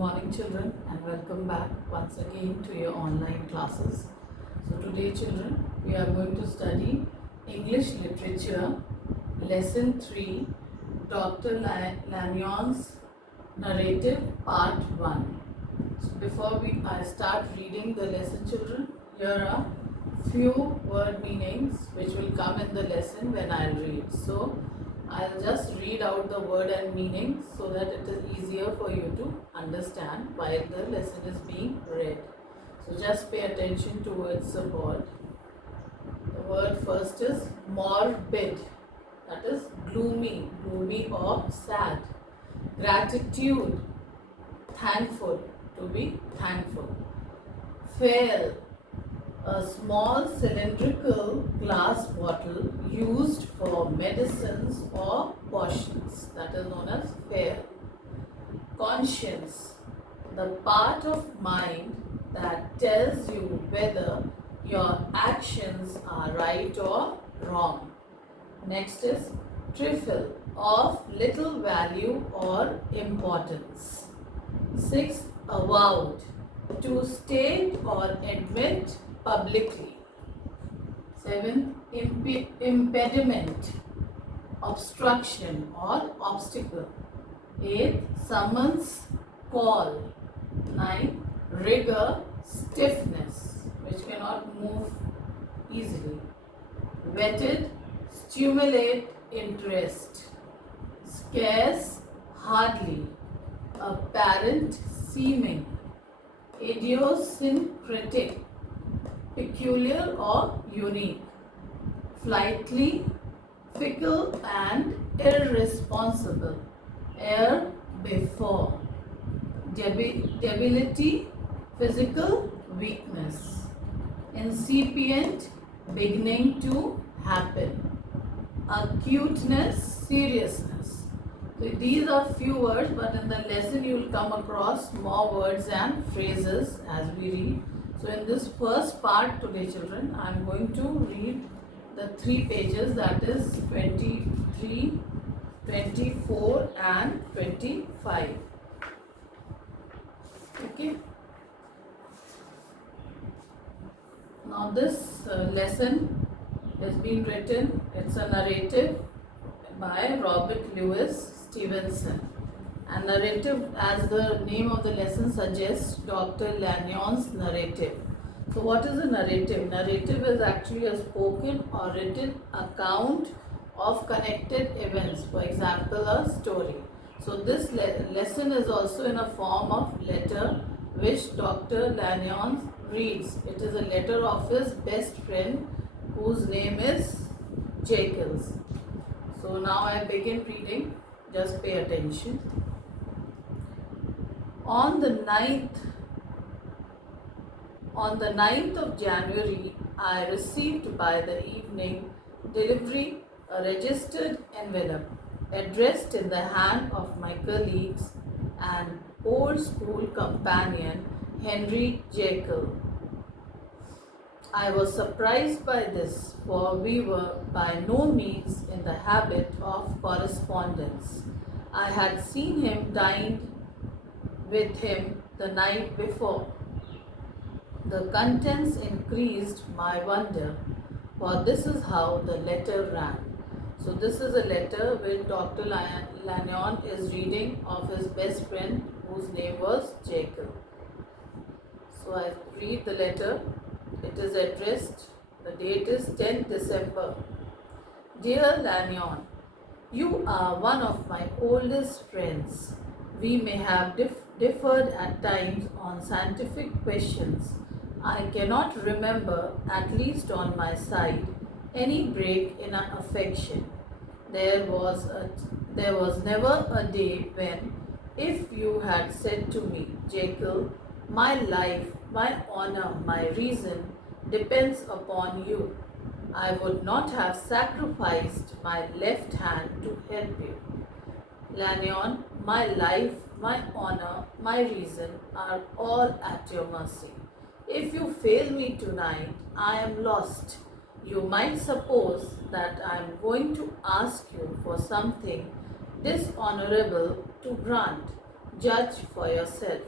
morning children, and welcome back once again to your online classes. So today children, we are going to study English Literature Lesson 3, Dr. Lanyon's Narrative Part 1. So before I start reading the lesson children, here are few word meanings which will come in the lesson when I read. So I'll just read out the word and meaning so that it is easier for you to understand while the lesson is being read. So just pay attention towards the word. The word first is morbid, that is gloomy or sad. Gratitude, thankful, to be thankful. Fail, a small cylindrical glass bottle used for medicines or potions, that is known as fail. Conscience, the part of mind that tells you whether your actions are right or wrong. Next is trifle, of little value or importance. Sixth, avowed, to state or admit publicly. 7. Impediment, obstruction or obstacle. 8. Summons, call. 9. Rigor, stiffness, which cannot move easily. Whetted, stimulate interest. Scarce, hardly. Apparent, seeming. Idiosyncratic, peculiar or unique. Flightly, fickle and irresponsible. Ere before. Debility, physical weakness. Incipient, beginning to happen. Acuteness, seriousness. So these are few words, but in the lesson you will come across more words and phrases as we read. So in this first part today children, I am going to read the 3 pages, that is 23, 24 and 25. Okay. Now this lesson has been written, it's a narrative by Robert Louis Stevenson. And narrative, as the name of the lesson suggests, Dr. Lanyon's narrative. So what is a narrative? Narrative is actually a spoken or written account of connected events, for example a story. So this lesson is also in a form of letter which Dr. Lanyon reads. It is a letter of his best friend whose name is Jekyll. So now I begin reading, just pay attention. On the 9th of January, I received by the evening delivery a registered envelope addressed in the hand of my colleagues and old school companion Henry Jekyll. I was surprised by this, for we were by no means in the habit of correspondence. I had seen him, dined with him the night before. The contents increased my wonder, for this is how the letter ran. So this is a letter which Dr. Lanyon is reading of his best friend whose name was Jekyll. So I read the letter. It is addressed, the date is 10th December. Dear Lanyon, you are one of my oldest friends. We may have differed at times on scientific questions. I cannot remember, at least on my side, any break in our affection. There was never a day when, if you had said to me, Jekyll, my life, my honor, my reason depends upon you, I would not have sacrificed my left hand to help you. Lanyon, my life, my honor, my reason are all at your mercy. If you fail me tonight, I am lost. You might suppose that I am going to ask you for something dishonorable to grant, Judge for yourself.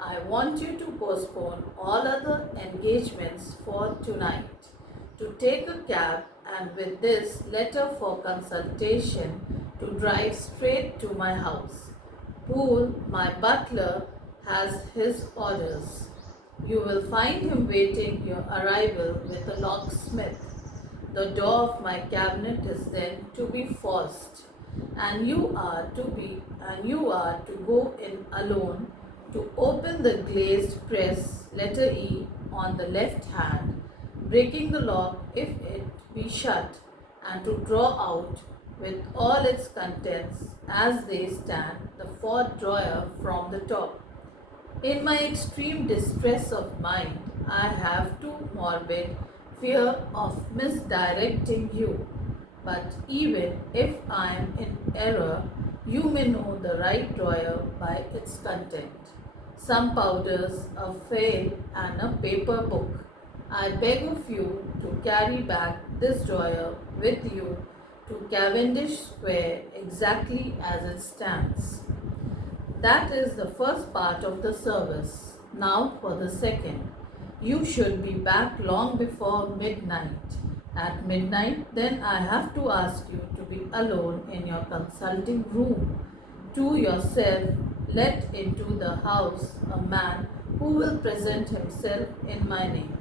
I want you to postpone all other engagements for tonight, to take a cab and with this letter for consultation to drive straight to my house. Poole, my butler, has his orders. You will find him waiting your arrival with a locksmith. The door of my cabinet is then to be forced, and you are to go in alone to open the glazed press letter E on the left hand, breaking the lock if it be shut, and to draw out with all its contents as they stand the fourth drawer from the top. In my extreme distress of mind, I have too morbid fear of misdirecting you. But even if I am in error, you may know the right drawer by its content. Some powders, a file, and a paper book. I beg of you to carry back this drawer with you to Cavendish Square exactly as it stands. That is the first part of the service. Now for the second. You should be back long before midnight. At midnight, then I have to ask you to be alone in your consulting room. To yourself, let into the house a man who will present himself in my name,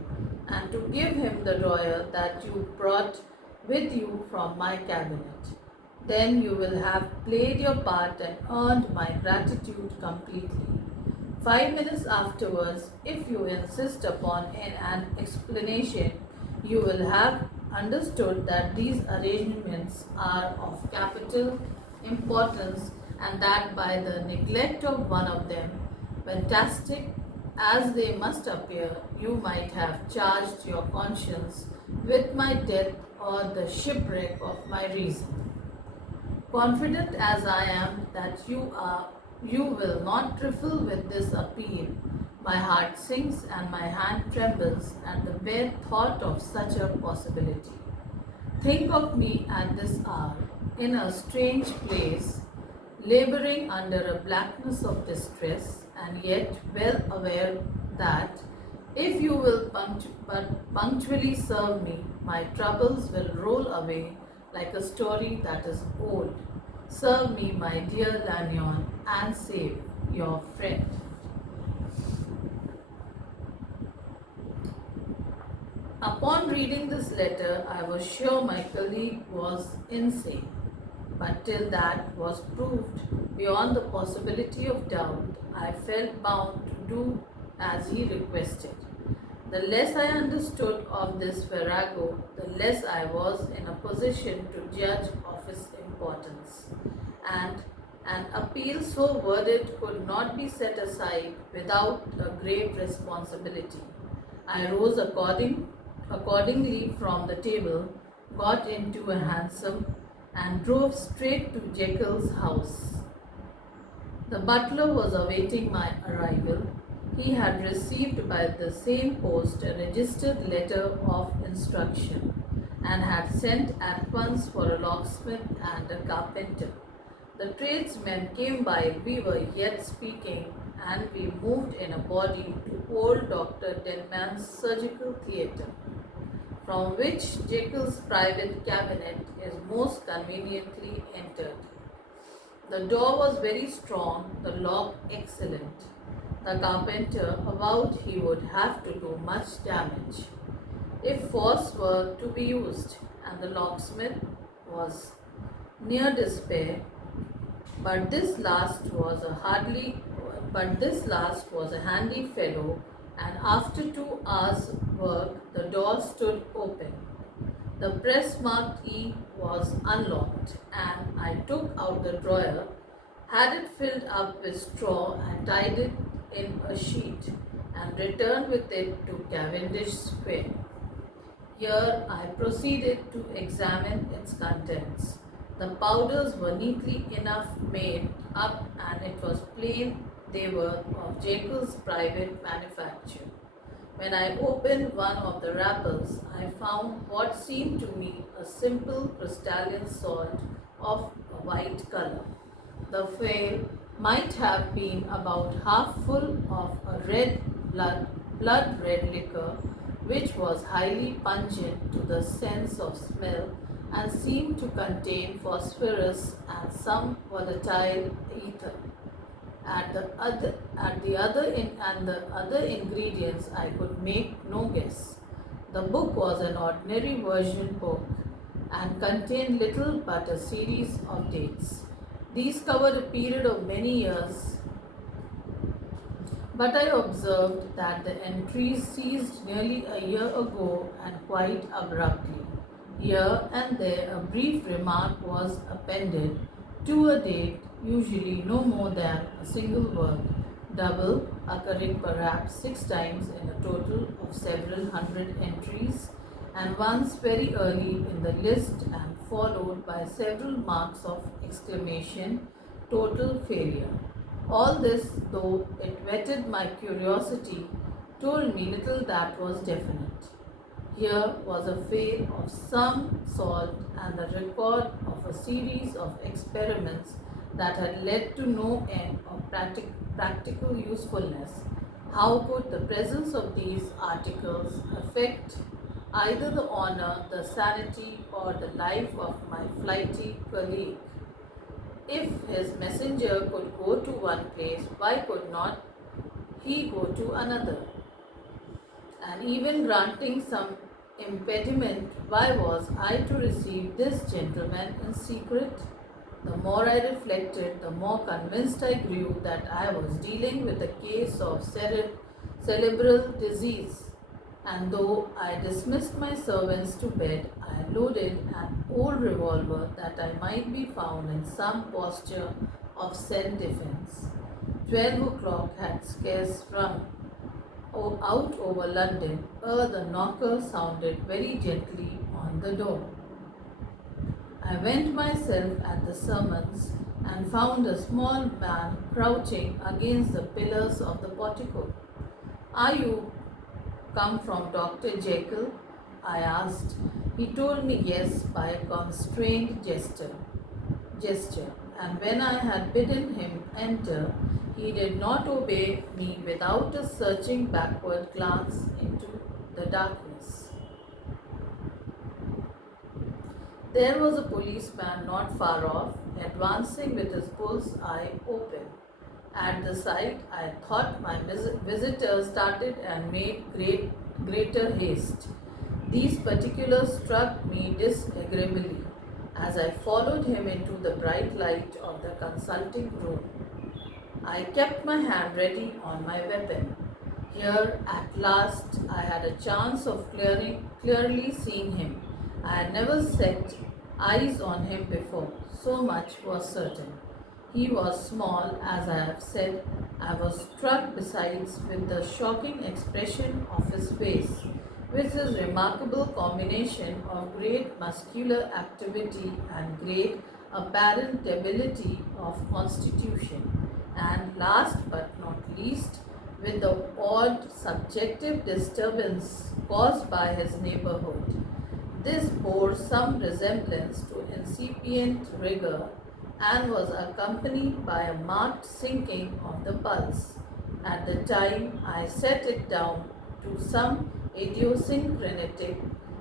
and to give him the drawer that you brought with you from my cabinet. Then you will have played your part and earned my gratitude completely. 5 minutes afterwards, if you insist upon an explanation, you will have understood that these arrangements are of capital importance and that by the neglect of one of them, fantastic as they must appear, you might have charged your conscience with my death or the shipwreck of my reason. Confident as I am that you will not trifle with this appeal. My heart sinks and my hand trembles at the bare thought of such a possibility. Think of me at this hour, in a strange place, laboring under a blackness of distress, and yet well aware that if you will punctually serve me, my troubles will roll away like a story that is old. Serve me, my dear Lanyon, and save your friend. Upon reading this letter, I was sure my colleague was insane. But till that was proved beyond the possibility of doubt, I felt bound to do as he requested. The less I understood of this virago, the less I was in a position to judge of its importance. And an appeal so worded could not be set aside without a grave responsibility. I rose accordingly from the table, got into a hansom, and drove straight to Jekyll's house. The butler was awaiting my arrival. He had received by the same post a registered letter of instruction and had sent at once for a locksmith and a carpenter. The tradesmen came by, we were yet speaking, and we moved in a body to old Dr. Denman's surgical theatre, from which Jekyll's private cabinet is most conveniently entered. The door was very strong, the lock excellent. The carpenter avowed he would have to do much damage if force were to be used, and the locksmith was near despair. But this last was a handy fellow, and after 2 hours' work, the door stood open. The press marked E was unlocked, and I took out the drawer, had it filled up with straw, and tied it in a sheet, and returned with it to Cavendish Square. Here I proceeded to examine its contents. The powders were neatly enough made up, and it was plain they were of Jekyll's private manufacture. When I opened one of the wrappers, I found what seemed to me a simple crystalline salt of a white color. The phial might have been about half full of a blood red liquor, which was highly pungent to the sense of smell and seemed to contain phosphorus and some volatile ether. And the other ingredients I could make no guess. The book was an ordinary version book and contained little but a series of dates. These covered a period of many years, but I observed that the entries ceased nearly a year ago and quite abruptly. Here and there, a brief remark was appended to a date, usually no more than a single word, double, occurring perhaps 6 times in a total of several hundred entries, and once very early in the list and followed by several marks of exclamation, total failure. All this, though it whetted my curiosity, told me little that was definite. Here was a fail of some sort and the record of a series of experiments that had led to no end of practical usefulness. How could the presence of these articles affect either the honor, the sanity, or the life of my flighty colleague? If his messenger could go to one place, why could not he go to another? And even granting some impediment, why was I to receive this gentleman in secret? The more I reflected, the more convinced I grew that I was dealing with a case of cerebral disease. And though I dismissed my servants to bed, I loaded an old revolver that I might be found in some posture of self-defense. 12 o'clock had scarce rung out over London ere the knocker sounded very gently on the door. I went myself at the summons and found a small man crouching against the pillars of the portico. "Are you come from Dr. Jekyll?" I asked. He told me yes by a constrained gesture, and when I had bidden him enter, he did not obey me without a searching backward glance into the darkness. There was a policeman not far off, advancing with his bull's eye open. At the sight, I thought my visitor started and made greater haste. These particulars struck me disagreeably as I followed him into the bright light of the consulting room. I kept my hand ready on my weapon. Here, at last, I had a chance of clearly seeing him. I had never set eyes on him before, so much was certain. He was small, as I have said. I was struck besides with the shocking expression of his face, with his remarkable combination of great muscular activity and great apparent debility of constitution, and last but not least, with the odd subjective disturbance caused by his neighborhood. This bore some resemblance to incipient rigor and was accompanied by a marked sinking of the pulse. At the time, I set it down to some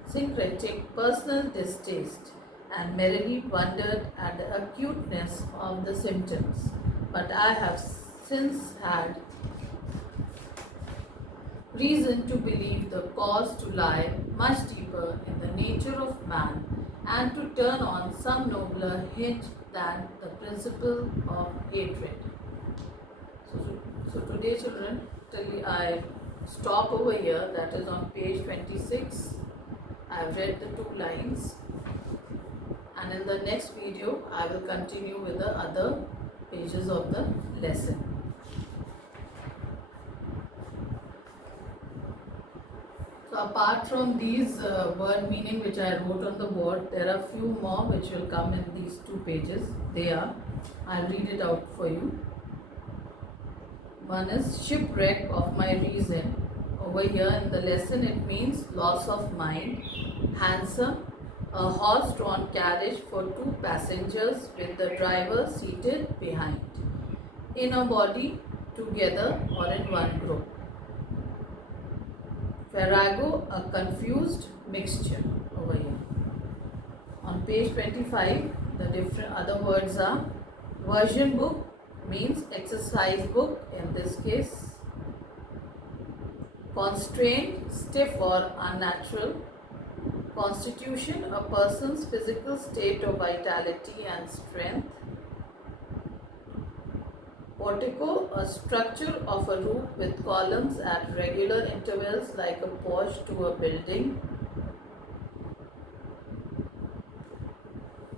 syncretic personal distaste and merrily wondered at the acuteness of the symptoms. But I have since had reason to believe the cause to lie much deeper in the nature of man and to turn on some nobler hinge than the principle of hatred. So today, children, till I stop over here, that is on page 26. I have read the 2 lines, and in the next video I will continue with the other pages of the lesson. So apart from these word meaning which I wrote on the board, there are few more which will come in these 2 pages. They are, I'll read it out for you. One is shipwreck of my reason. Over here in the lesson it means loss of mind. Hansom, a horse-drawn carriage for 2 passengers with the driver seated behind. in a body, together or in one group. Farrago, a confused mixture over here. On page 25, the different other words are version book means exercise book in this case. Constraint, stiff or unnatural. Constitution, a person's physical state of vitality and strength. Portico, a structure of a roof with columns at regular intervals like a porch to a building.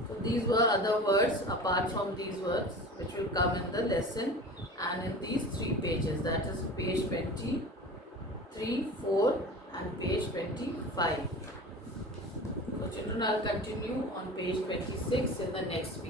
So these were other words apart from these words which will come in the lesson and in these 3 pages, that is page 23, 4 and page 25. So children, I'll continue on page 26 in the next video.